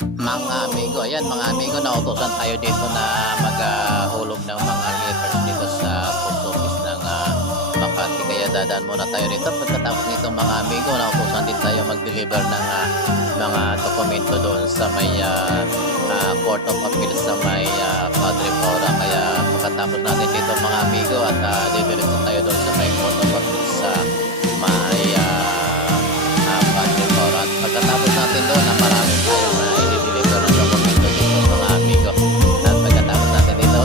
Mga amigo, ayan mga amigo, nautusan tayo dito na maghulog ng mga letters dito sa post office ng Makati. Kaya dadaan muna tayo rito. Pagkatapos nito mga amigo, nautusan din tayo mag-deliver ng mga dokumento doon sa may Court of Appeal sa may Padre Paura. Kaya pagkatapos natin dito mga amigo at didiretso tayo doon sa may Court of Appeal sa may Padre Paura. At pagkatapos natin doon na marami tayong i-deliver ng dokumento dito mga amigo. At pagkatapos natin dito,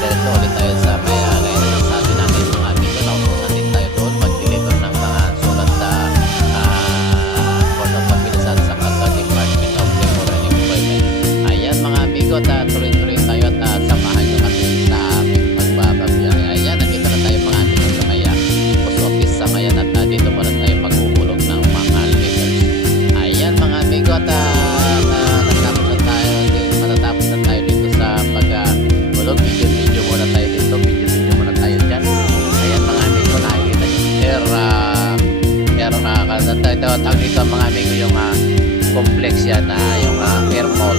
diretso ulit tayo sa may ngayon na sabi natin mga amigo na utusan din tayo doon mag-deliver ng mga sulat sa Court of Appeal sa Department of Labor and Employment. Ayan mga amigo, at tuloy-tuloy tayo at samahan nyo kami sa aming magbababiyahe. Ayan, nakita na tayo mga amigo sa may post office sa ngayon at dito muna tayo maghuhulog ng mga letters. Ayan mga amigo, at matatapos na tayo dito sa paghulog. Video muna tayo dito, video muna tayo dyan. Ayan mga amigo, nakikita nyo tawag dito mga amigo yung complex yan na yung air mall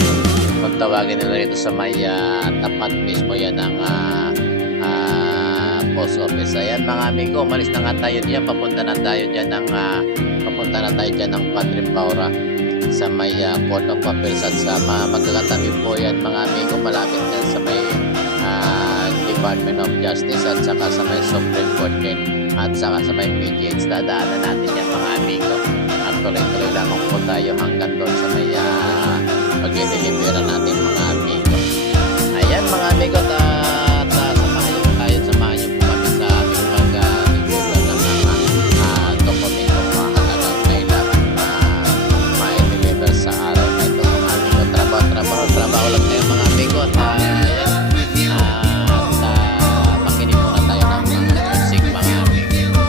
kung tawagin nila rito sa may tapat mismo yan ng post office. Ayan mga amigo, umalis na nga tayo diyan, papunta na tayo diyan ng Padre Paura sa may Court of Appeals at sa magkakatabi po yan mga amigo, malapit yan sa may Department of Justice at saka sa may Supreme Court din at saka sa may PGH. Dadaanan natin yan mga amigo at tuloy-tuloy lamang po tayo hanggang doon sa may pag-deliver natin mga amigo. Ayan mga amigo, samahan nyo po kami sa aming pag-deliver ng mga dokumento mahalagang kailangan na ma-deliver sa araw na ito mga amigo. Trabaho lang tayo mga amigo at makinig muna tayo ng mga music mga amigo.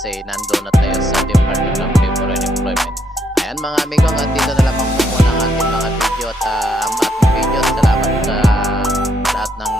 kasi nandun na tayo sa Department of Labor and Employment. Ayan mga amigo, hanggang dito na lamang po muna ang ating mga video at ang ating video. Salamat sa lahat ng